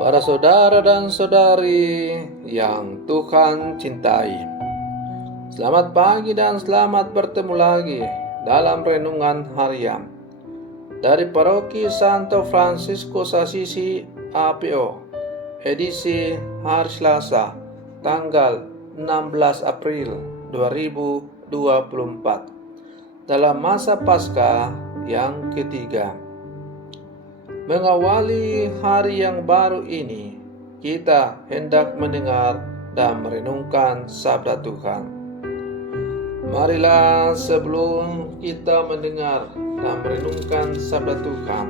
Para saudara dan saudari yang Tuhan cintai, selamat pagi dan selamat bertemu lagi dalam renungan harian dari Paroki Santo Fransiskus Assisi APO, edisi hari Selasa, tanggal 16 April 2024, dalam masa Paskah yang ketiga. Mengawali hari yang baru ini, kita hendak mendengar dan merenungkan sabda Tuhan. Marilah sebelum kita mendengar dan merenungkan sabda Tuhan,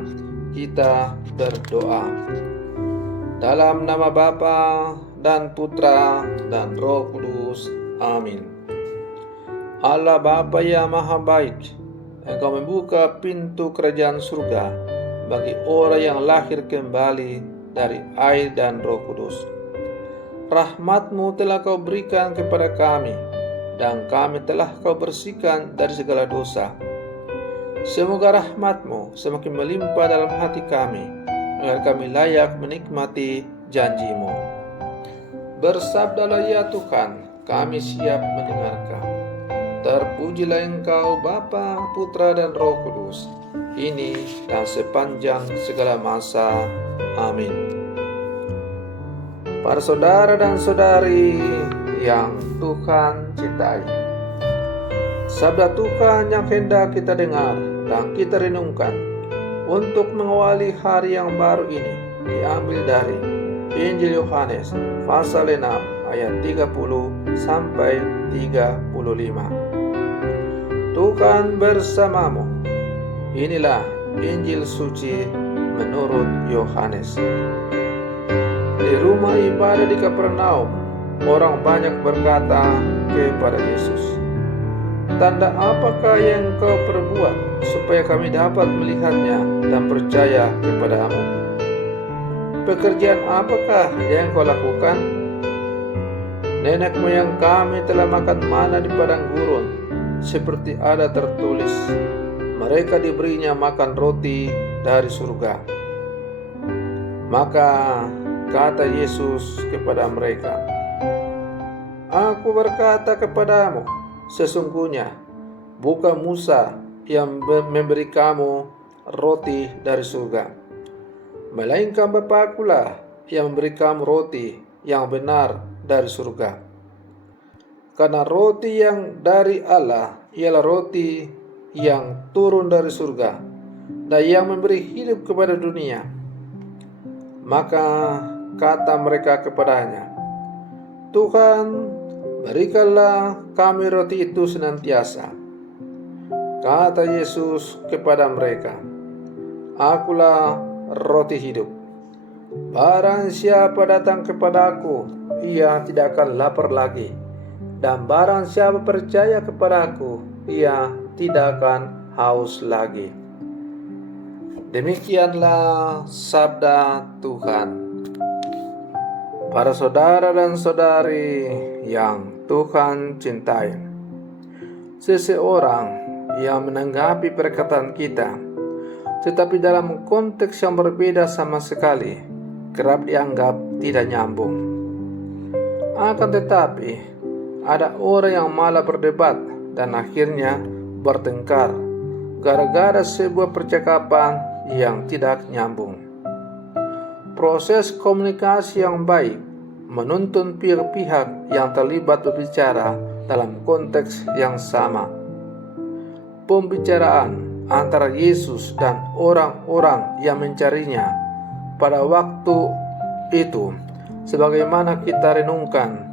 kita berdoa. Dalam nama Bapa dan Putra dan Roh Kudus. Amin. Allah Bapa yang Maha Baik, Engkau membuka pintu kerajaan surga bagi orang yang lahir kembali dari air dan Roh Kudus. Rahmat-Mu telah Kau berikan kepada kami, dan kami telah Kau bersihkan dari segala dosa. Semoga rahmat-Mu semakin melimpah dalam hati kami, agar kami layak menikmati janji-Mu. Bersabdalah ya Tuhan, kami siap mendengarkan. Terpujilah Engkau Bapa, Putra dan Roh Kudus, ini dan sepanjang segala masa. Amin. Para saudara dan saudari yang Tuhan cintai, sabda Tuhan yang hendak kita dengar dan kita renungkan untuk mengawali hari yang baru ini diambil dari Injil Yohanes pasal 6 ayat 30 sampai 35. Tuhan bersamamu. Inilah Injil suci menurut Yohanes. Di rumah ibadah di Kapernaum, orang banyak berkata kepada Yesus, "Tanda apakah yang Kau perbuat supaya kami dapat melihatnya dan percaya kepadamu? Pekerjaan apakah yang Kau lakukan? Nenek moyang kami telah makan mana di padang gurun, seperti ada tertulis, mereka diberinya makan roti dari surga." Maka kata Yesus kepada mereka, "Aku berkata kepadamu, sesungguhnya bukan Musa yang memberi kamu roti dari surga, melainkan Bapa-Kulah yang memberi kamu roti yang benar dari surga. Karena roti yang dari Allah ialah roti yang turun dari surga dan yang memberi hidup kepada dunia." Maka kata mereka kepadanya, "Tuhan, berikanlah kami roti itu senantiasa." Kata Yesus kepada mereka, "Akulah roti hidup. Barang siapa datang kepadaku, ia tidak akan lapar lagi. Dan barang siapa percaya kepadaku, ia tidak akan haus lagi." Demikianlah sabda Tuhan. Para saudara dan saudari yang Tuhan cintai, seseorang yang menanggapi perkataan kita, tetapi dalam konteks yang berbeda sama sekali, kerap dianggap tidak nyambung. Akan tetapi, ada orang yang malah berdebat dan akhirnya bertengkar gara-gara sebuah percakapan yang tidak nyambung. Proses komunikasi yang baik menuntun pihak-pihak yang terlibat berbicara dalam konteks yang sama. Pembicaraan antara Yesus dan orang-orang yang mencarinya pada waktu itu, sebagaimana kita renungkan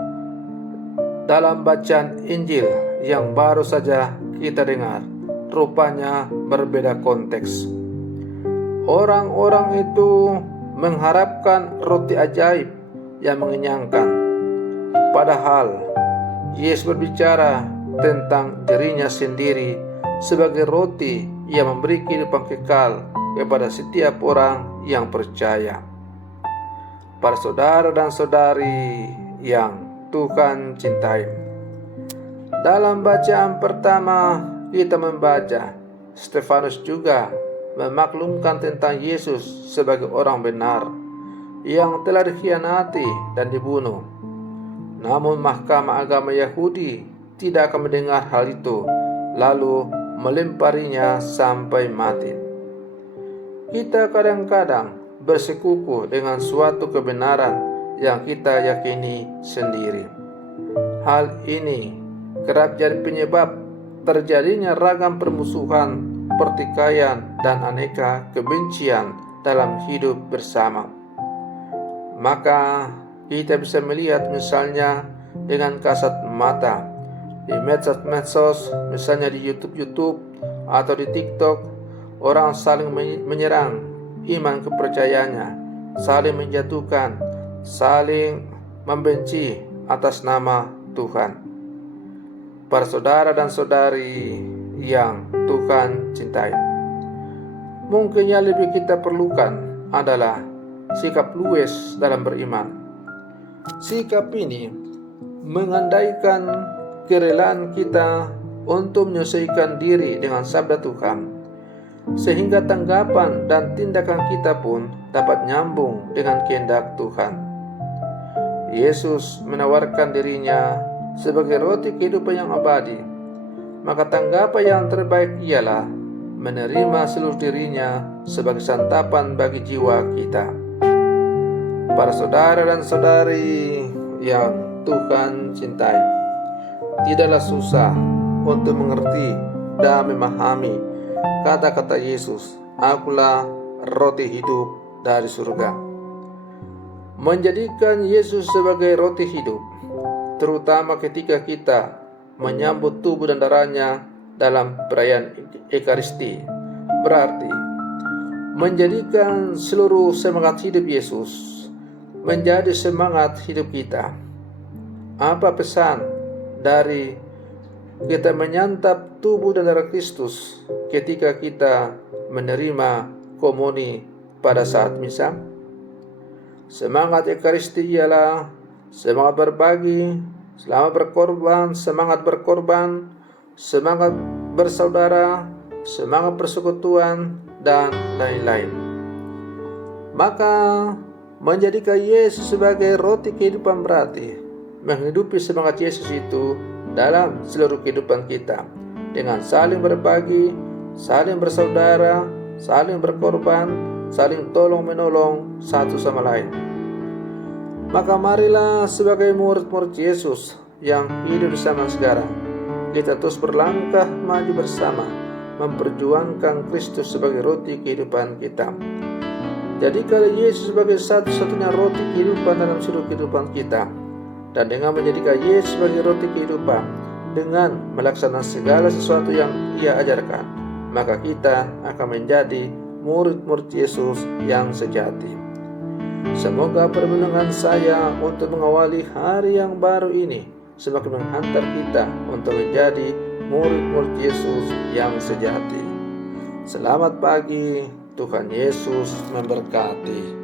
dalam bacaan Injil yang baru saja kita dengar, rupanya berbeda konteks. Orang-orang itu mengharapkan roti ajaib yang mengenyangkan, padahal Yesus berbicara tentang dirinya sendiri sebagai roti yang memberi kehidupan kekal kepada setiap orang yang percaya. Para saudara dan saudari yang Tuhan cintai, dalam bacaan pertama kita membaca Stefanus juga memaklumkan tentang Yesus sebagai orang benar yang telah dikhianati dan dibunuh. Namun Mahkamah Agama Yahudi tidak akan mendengar hal itu, lalu melemparinya sampai mati. Kita kadang-kadang bersekukuh dengan suatu kebenaran yang kita yakini sendiri. Hal ini kerap jadi penyebab terjadinya ragam permusuhan, pertikaian, dan aneka kebencian dalam hidup bersama. Maka kita bisa melihat misalnya dengan kasat mata di medsos, misalnya di YouTube atau di TikTok, orang saling menyerang iman kepercayaannya, saling menjatuhkan, saling membenci atas nama Tuhan. Para saudara dan saudari yang Tuhan cintai, mungkin yang lebih kita perlukan adalah sikap luwes dalam beriman. Sikap ini mengandaikan kerelaan kita untuk menyesuaikan diri dengan sabda Tuhan, sehingga tanggapan dan tindakan kita pun dapat nyambung dengan kehendak Tuhan. Yesus menawarkan dirinya sebagai roti kehidupan yang abadi, maka tanggapan yang terbaik ialah menerima seluruh dirinya sebagai santapan bagi jiwa kita. Para saudara dan saudari yang Tuhan cintai, tidaklah susah untuk mengerti dan memahami kata-kata Yesus, "Akulah roti hidup dari surga." Menjadikan Yesus sebagai roti hidup, terutama ketika kita menyambut tubuh dan darahnya dalam perayaan Ekaristi, berarti menjadikan seluruh semangat hidup Yesus menjadi semangat hidup kita. Apa pesan dari kita menyantap tubuh dan darah Kristus ketika kita menerima komuni pada saat misa? Semangat Ekaristi ialah semangat berbagi, semangat berkorban, semangat bersaudara, semangat persekutuan, dan lain-lain. Maka menjadikan Yesus sebagai roti kehidupan berarti menghidupi semangat Yesus itu dalam seluruh kehidupan kita, dengan saling berbagi, saling bersaudara, saling berkorban, saling tolong-menolong satu sama lain. Maka marilah sebagai murid-murid Yesus yang hidup di zaman sekarang, kita terus berlangkah maju bersama, memperjuangkan Kristus sebagai roti kehidupan kita. Jadikanlah Yesus sebagai satu-satunya roti kehidupan dalam seluruh kehidupan kita. Dan dengan menjadikan Yesus sebagai roti kehidupan, dengan melaksanakan segala sesuatu yang Ia ajarkan, maka kita akan menjadi murid-murid Yesus yang sejati. Semoga permenungan saya untuk mengawali hari yang baru ini semakin menghantar kita untuk menjadi murid-murid Yesus yang sejati. Selamat pagi, Tuhan Yesus memberkati.